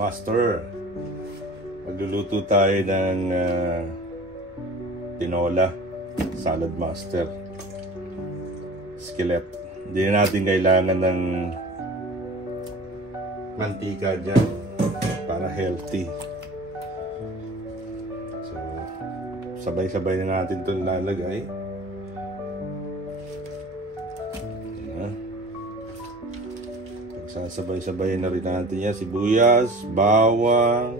Master, magluluto tayo ng tinola Salad Master Skillet. Hindi na natin kailangan ng mantika dyan para healthy. So sabay-sabay na natin ito lalagay. Sasabay-sabay na rin natin yan. Sibuyas, bawang,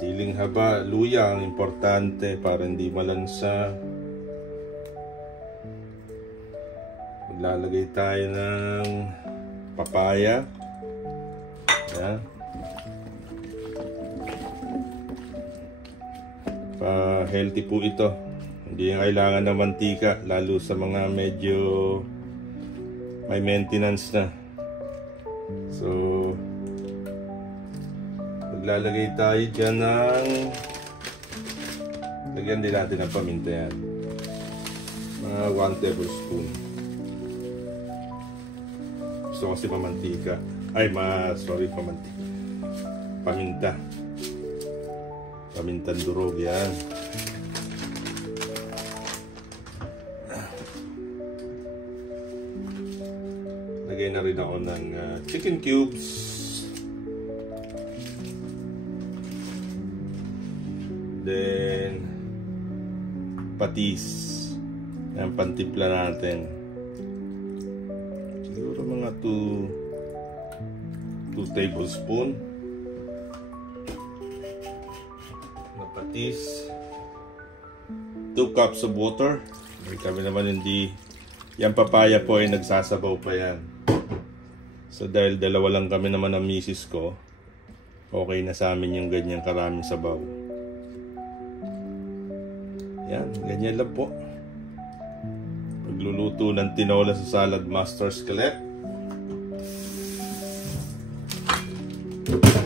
siling haba, luya ang importante para hindi malansa. Maglalagay tayo ng papaya. Yan. Healthy po ito. Hindi kailangan ng mantika, lalo sa mga medyo may maintenance na. So maglalagay tayo dyan ng, lagyan din natin ng paminta yan, mga 1 tablespoon. Gusto kasi mamantika. Ay, paminta. Pamintang durog yan. Lagay na rin ako ng chicken cubes. Then patis. Yan, pantimpla natin. Siguro mga 2 tablespoon na patis. 2 cups of water. Kami naman hindi, yan papaya po ay nagsasabaw pa yan. So dahil dalawa lang kami naman ng misis ko, okay na sa amin yung ganyang karaming sabaw. Yan, ganyan lang po. Pagluluto ng tinola sa Salad Master Skillet.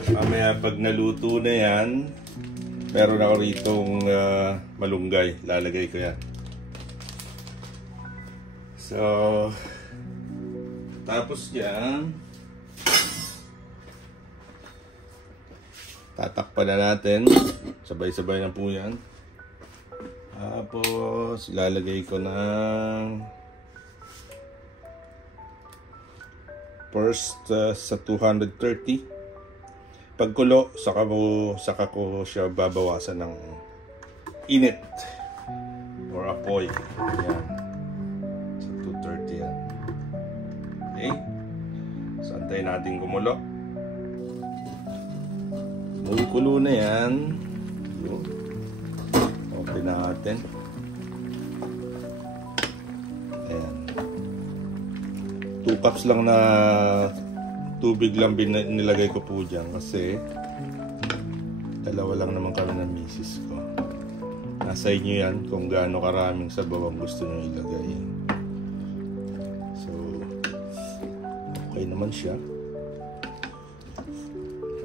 Mamaya pag naluto na yan, meron ako ritong malunggay. Lalagay ko yan. So tapos yan, tatakpan na natin. Sabay-sabay na po yan. Tapos lalagay ko ng first sa 230. Pagkulo, saka ko siya babawasan ng init or apoy. Yan. Sa 230 yan. Okay. So antayin natin kumulo. Kumukulo na yan. Open natin. Ayan. 2 cups lang na tubig lang nilagay ko po dyan kasi dalawa lang naman kami ng misis ko. Nasa inyo yan kung gaano karaming sabaw ang gusto nyo ilagay. So okay naman siya.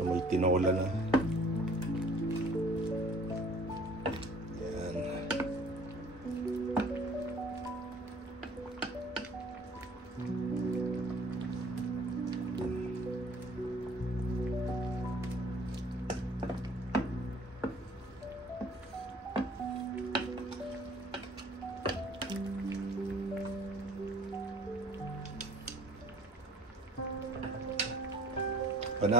May tinola na.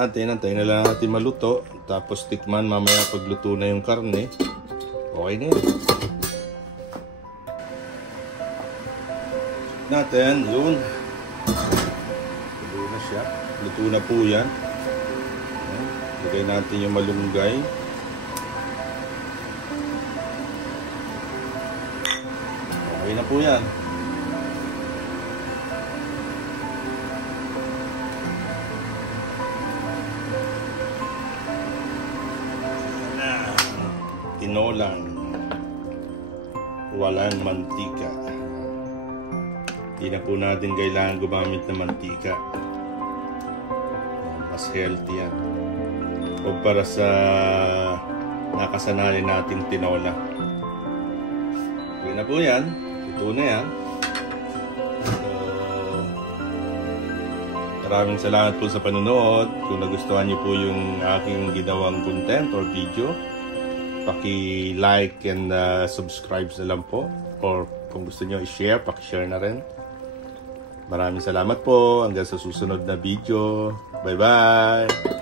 Antayin na lang natin maluto, tapos tikman mamaya pagluto na yung karne. Okay na yan. Natin yun, luto na siya, luto na po yan. Lagay natin yung malunggay. Okay na po yan. Tinolang walang mantika. Hindi na po natin kailangan gumamit ng mantika. Mas healthy yan kumpara sa nakasanayan nating tinola. Okay na po yan. Ito na yan. So Maraming salamat po sa panonood. Kung nagustuhan niyo po yung aking ginawang content or video, paki-like and subscribe na lang po. Or kung gusto niyo i-share, paki-share na rin. Maraming salamat po. Hanggang sa susunod na video. Bye-bye!